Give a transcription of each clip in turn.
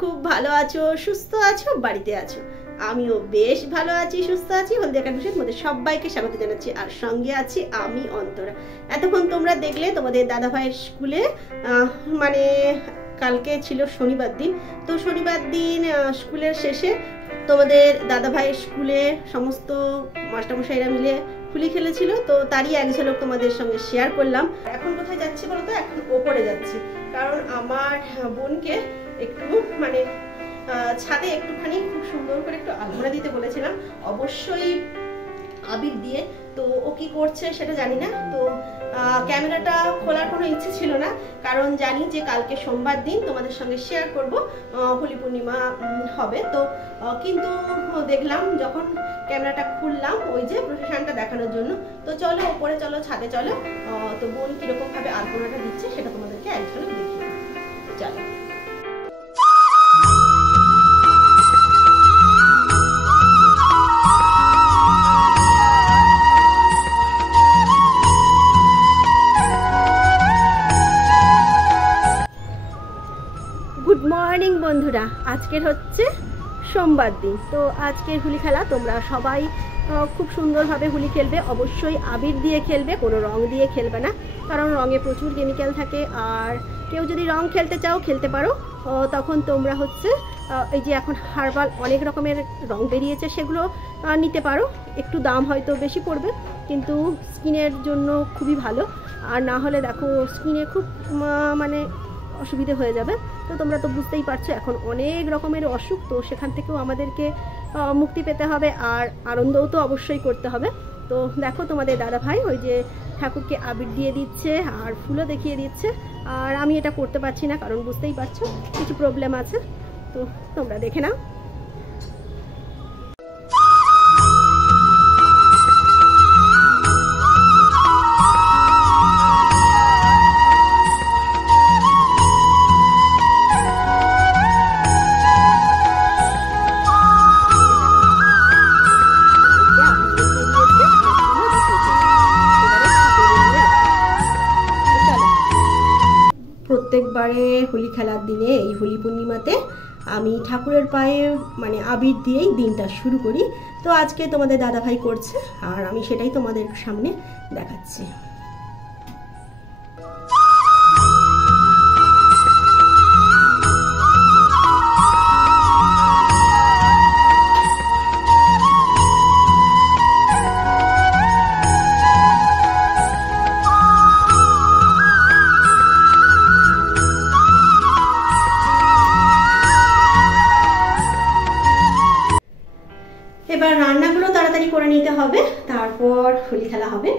খুব ভালো আছো, সুস্থ আছো, বাড়িতে আছো। আমিও বেশ ভালো আছি, সুস্থ আছি। হলদি একাদশীর তোমাদের সবাইকে স্বাগত জানাচ্ছি। আর সঙ্গে আছি আমি অন্তরা। এতক্ষণ তোমরা দেখলে তোমাদের দাদা ভাইয়ের স্কুলে মানে কালকে ছিল শনিবার দিন, তো শনিবার দিন স্কুলের শেষে তোমাদের দাদা ভাইয়ের স্কুলে সমস্ত মাস্টারমশাইরা মিলে হোলি খেলেছিল, তো তারই এক ঝলক তোমাদের সঙ্গে শেয়ার করলাম। এখন কোথায় যাচ্ছি বলো তো? এখন ওপরে যাচ্ছি, কারণ আমার বোনকে একটু মানে ছাদে একটুখানি খুব সুন্দর করে একটু আলপনা দিতে বলেছিলাম, অবশ্যই আবির দিয়ে। তো ও কি করছে সেটা জানি না, তো ক্যামেরাটা খোলার কোনো ইচ্ছে ছিল না, কারণ জানি যে কালকে সোমবার দিন তোমাদের সঙ্গে শেয়ার করব, হোলি পূর্ণিমা হবে। তো কিন্তু দেখলাম যখন ক্যামেরাটা খুললাম ওই যে প্রসেশনটা দেখানোর জন্য। তো চলো ওপরে চলো, ছাদে চলো। তো বোন কিরকম ভাবে আলপনাটা দিচ্ছে সেটা তোমাদেরকে এক ঝলক দেখিয়ে চলো। গুড মর্নিং বন্ধুরা, আজকের হচ্ছে সোমবার দিন। তো আজকের হোলি খেলা তোমরা সবাই খুব সুন্দরভাবে হোলি খেলবে, অবশ্যই আবির দিয়ে খেলবে, কোনো রং দিয়ে খেলবে না, কারণ রঙে প্রচুর কেমিক্যাল থাকে। আর কেউ যদি রং খেলতে চাও খেলতে পারো, তখন তোমরা হচ্ছে এই যে এখন হার্বাল অনেক রকমের রং বেরিয়েছে সেগুলো নিতে পারো। একটু দাম হয়তো বেশি পড়বে, কিন্তু স্কিনের জন্য খুবই ভালো। আর না হলে দেখো স্কিনে খুব মানে অসুবিধে হয়ে যাবে। তো তোমরা তো বুঝতেই পারছো এখন অনেক রকমের অসুখ, তো সেখান থেকেও আমাদেরকে মুক্তি পেতে হবে, আর আনন্দও তো অবশ্যই করতে হবে। তো দেখো তোমাদের দাদা ভাই ওই যে ঠাকুরকে আবির দিয়ে দিচ্ছে আর ফুলও দেখিয়ে দিচ্ছে, আর আমি এটা করতে পারছি না, কারণ বুঝতেই পারছো কিছু প্রবলেম আছে। তো তোমরা দেখে নাও। প্রত্যেকবারে হোলি খেলার দিনে এই হোলি পূর্ণিমাতে আমি ঠাকুরের পায়ে মানে আবির দিয়েই দিনটা শুরু করি। তো আজকে তোমাদের দাদাভাই করছে, আর আমি সেটাই তোমাদের সামনে দেখাচ্ছি। এবার রান্নাগুলো তাড়াতাড়ি করে নিতে হবে, তারপর হোলি খেলা হবে।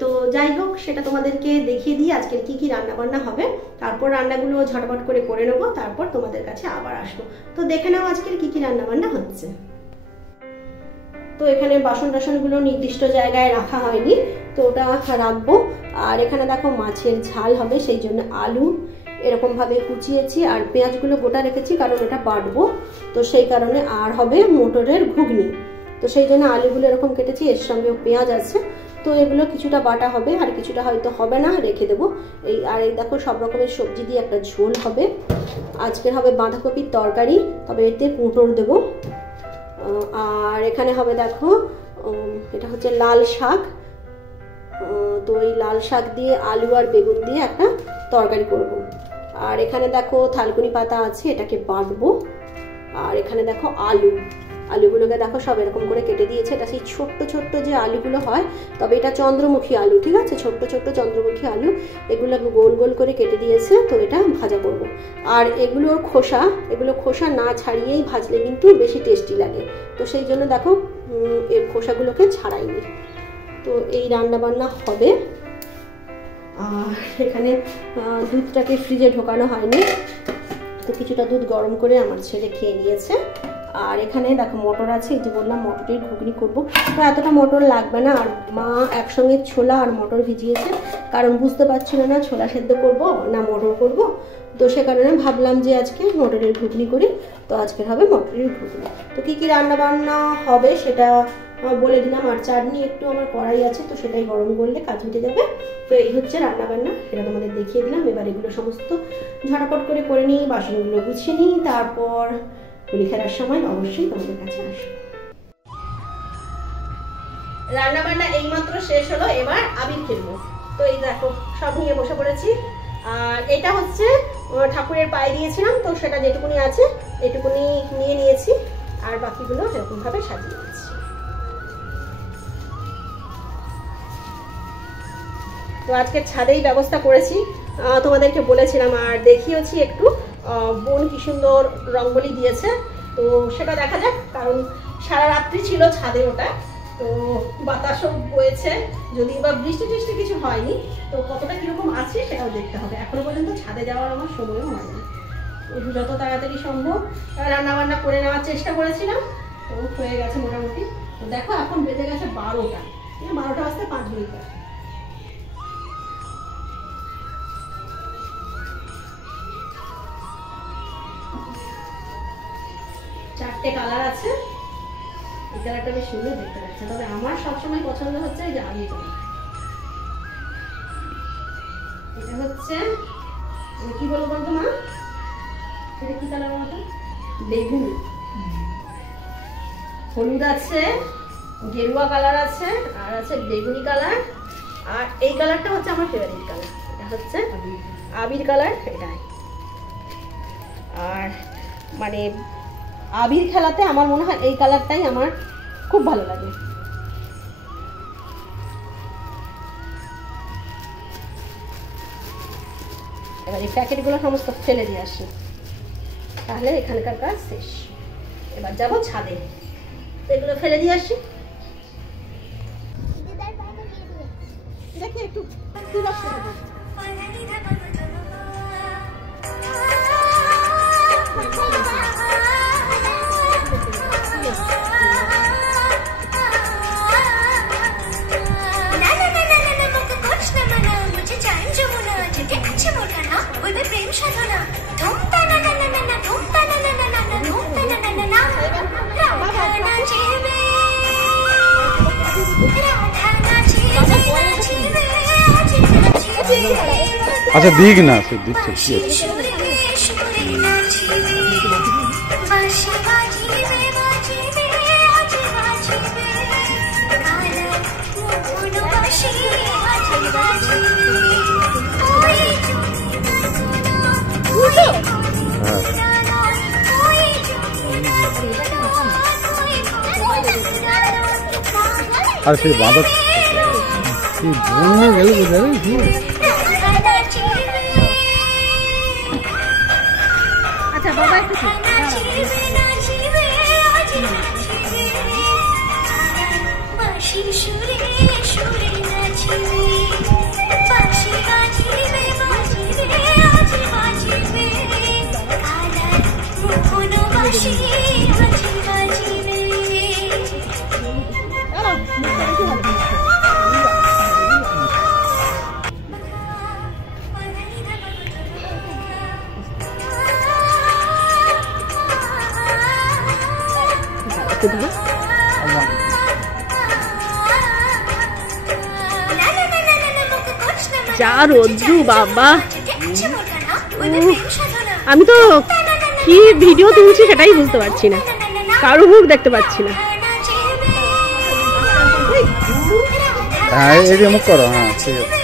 তো যাই হোক, সেটা তোমাদেরকে দেখিয়ে দিই আজকের কি কি রান্না বান্না হবে। তারপর রান্নাগুলো ঝটপট করে নেবো, তারপর তোমাদের কাছে আবার আসবো। তো দেখে নাও আজকের কি কি রান্না বান্না হচ্ছে। তো এখানে বাসন টাসনগুলো নির্দিষ্ট জায়গায় রাখা হয়নি, তো ওটা রাখবো। আর এখানে দেখো মাছের ঝাল হবে, সেই জন্য আলু এরকম ভাবে কুচিয়েছি, আর পেঁয়াজগুলো গোটা রেখেছি কারণ এটা বাটবো, তো সেই কারণে। আর হবে মটরের ঘুগনি, তো সেই জন্য আলুগুলো এরকম কেটেছি, এর সঙ্গে পেঁয়াজ আছে। তো এগুলো কিছুটা বাটা হবে আর কিছুটা হয়তো হবে না, রেখে দেবো। আর এই দেখো সব রকমের সবজি দিয়ে একটা ঝোল হবে। আজকের হবে বাঁধাকপির তরকারি, তবে এতে পুঁটর দেবো। আর এখানে হবে দেখো এটা হচ্ছে লাল শাক, তো এই লাল শাক দিয়ে আলু আর বেগুন দিয়ে একটা তরকারি করব। আর এখানে দেখো থালকুনি পাতা আছে, এটাকে বাটবো। আর এখানে দেখো আলুগুলোকে দেখো সব এরকম করে কেটে দিয়েছে। এটা সেই ছোট্ট ছোট্ট যে আলুগুলো হয়, তবে এটা চন্দ্রমুখী আলু, ঠিক আছে, ছোট্ট ছোট্ট চন্দ্রমুখী আলু, এগুলো গোল গোল করে কেটে দিয়েছে। তো এটা ভাজা করব। আর এগুলো খোসা না ছাড়িয়েই ভাজলে কিন্তু বেশি টেস্টি লাগে, তো সেই জন্য দেখো এর খোসাগুলোকে ছাড়াইনি। তো এই রান্না বান্না হবে। আর এখানে দুধটাকে ফ্রিজে ঢোকানো হয়নি, তো কিছুটা দুধ গরম করে আমার ছেলে খেয়ে নিয়েছে। আর এখানে দেখো মটর আছে, এই যে বললাম মটরের ঘুগনি করব। তো এতটা মটর লাগবে না, আর মা একসঙ্গে ছোলা আর মটর ভিজিয়েছে, কারণ বুঝতে পারছিল না ছোলা সেদ্ধ করব না মটর করব। তো সে কারণে ভাবলাম যে আজকে মটরের ঘুগনি করি। তো আজকে হবে মটরের ঘুগনি। তো কি কি রান্না বান্না হবে সেটা বলে দিলাম। আর চাটনি একটু আমার কড়াই আছে, তো সেটাই গরম করলে কাজ হতে যাবে। তো এই হচ্ছে রান্না বান্না, এটা তোমাদের দেখিয়ে দিলাম। এবার এগুলো সমস্ত ঝটাপট করে নিই, বাসনগুলো গুছিয়ে নিই, তারপর হোলি খেলার সময় অবশ্যই তোমাদের কাছে আসবো। রান্না বান্না এইমাত্র শেষ হলো, এবার আবির খেলবো। তো এই দেখো সব নিয়ে বসে পড়েছি। আর এটা হচ্ছে ঠাকুরের পায়ে দিয়েছিলাম, তো সেটা যেটুকুনি আছে এটুকুনি নিয়ে নিয়েছি, আর বাকিগুলো এরকম ভাবে সাজিয়ে নিয়েছি। তো আজকে ছাদেই ব্যবস্থা করেছি, তোমাদেরকে বলেছিলাম, আর দেখিয়েছি একটু। বোন কি সুন্দর রঙ্গোলি দিয়েছে, তো সেটা দেখা যাক, কারণ সারা রাত্রি ছিল ছাদে ওটা, তো বাতাসও বয়েছে, যদি বা বৃষ্টি টিষ্টি কিছু হয়নি, তো কতটা কিরকম আছে সেটাও দেখতে হবে। এখনো পর্যন্ত ছাদে যাওয়ার আমার সময়ও হয়নি, যত তাড়াতাড়ি সম্ভব রান্না বান্না করে নেওয়ার চেষ্টা করেছিলাম, তো হয়ে গেছে মোটামুটি। তো দেখো এখন বেজে গেছে 12টা, 12টা বাজতে 5 মিনিট। চারটে কালার আছে, এই কালারটা বেশ সুন্দর দেখতে লাগছে, তবে আমার সবসময় পছন্দ হচ্ছে এই যে আবির কালার। এটা হচ্ছে কি বলবো বলতো মা, এটা কি কালার বলতো? বেগুনি, হলুদ আছে, গেরুয়া কালার আছে, আর আছে বেগুনি কালার, আর এই কালারটা হচ্ছে আমার ফেভারিট কালার, এটা হচ্ছে আবির কালার। এটাই, আর মানে আবির খেলাতে আমার মনে হয় এই কালারটাই আমার খুব ভালো লাগে। এবার এই প্যাকেটগুলো সমস্ত ফেলে দিয়ে আসি, তাহলে এখানকার কাজ শেষ। এবার যাবো ছাদে, এগুলো ফেলে দিয়ে আসি। দেখি একটু আচ্ছা দিক না, সে দিচ্ছে কি আর সেই বাঁধা গেল বোঝা। আচ্ছা বাবা একটু যা রোদ্রু বাবা, আমি তো কি ভিডিও তুলছি সেটাই বুঝতে পারছি না, কারো মুখ দেখতে পাচ্ছি না। হ্যাঁ এই মুখ করো, হ্যাঁ ঠিক আছে।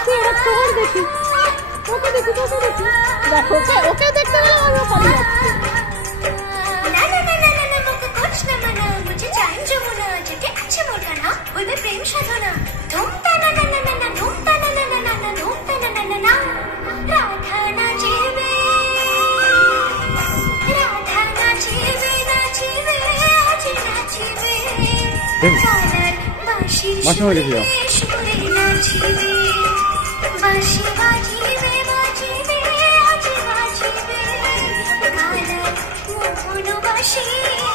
দেখি ওরা তোর দেখি ওকে দেখি দেখো ওকে দেখতে গেলে আমিও পালিয়ে যাচ্ছি। ना ना ना ना ना मुझको कुछ न मना मुझे जान जमुना जगे अच्छे मोटा ना ओए मैं प्रेम साधना धूमता ना ना ना ना ना धूमता ना ना ना ना ना धूमता ना ना ना ना राधा नाचीवे आज नाचीवे गानर बांशी सुरे नाचीवे बांशी बाजीवे बाजीवे आज बाजीवे गानर मुखनो बांशी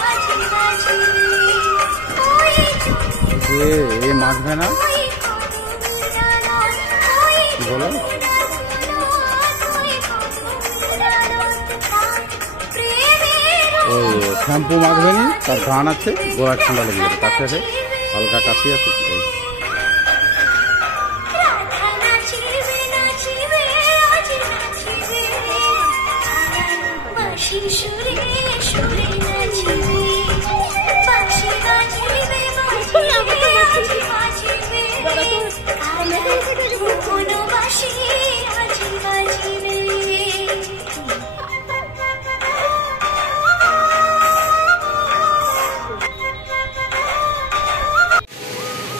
आज बाजीवे ओए ये माखবে না বলো ওই শ্যাম্পু মাখবে নি তার গান আছে গোড়া ঠান্ডা লেগে যাবে তার সাথে হালকা কাশি আছে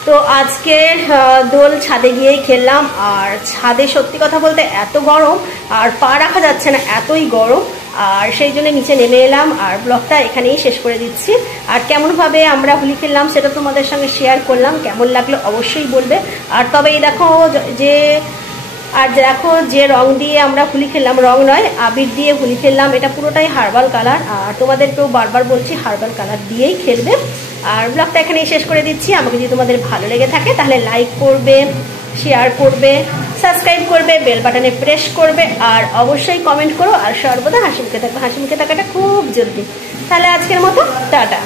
তো আজকে দোল ছাদে গিয়েই খেললাম। আর ছাদে সত্যি কথা বলতে এত গরম আর পা রাখা যাচ্ছে না, এতই গরম। আর সেই জন্য নিচে নেমে এলাম আর ব্লগটা এখানেই শেষ করে দিচ্ছি। আর কেমনভাবে আমরা হোলি খেললাম সেটা তোমাদের সঙ্গে শেয়ার করলাম, কেমন লাগলো অবশ্যই বলবে। আর তবে এই দেখো যে রং দিয়ে আমরা হোলি খেললাম, রং নয় আবির দিয়ে হোলি খেললাম, এটা পুরোটাই হার্বাল কালার। আর তোমাদেরকেও বারবার বলছি হার্বাল কালার দিয়েই খেলবে। আর ব্লগটা এখানেই শেষ করে দিচ্ছি। আমাকে যদি তোমাদের ভালো লেগে থাকে তাহলে লাইক করবে, শেয়ার করবে, সাবস্ক্রাইব করবে, বেল বাটনে প্রেস করবে আর অবশ্যই কমেন্ট করো। আর সর্বদা হাসি মুখে থাকবে, হাসি মুখে থাকাটা খুব জরুরি। তাহলে আজকের মতো টাটা।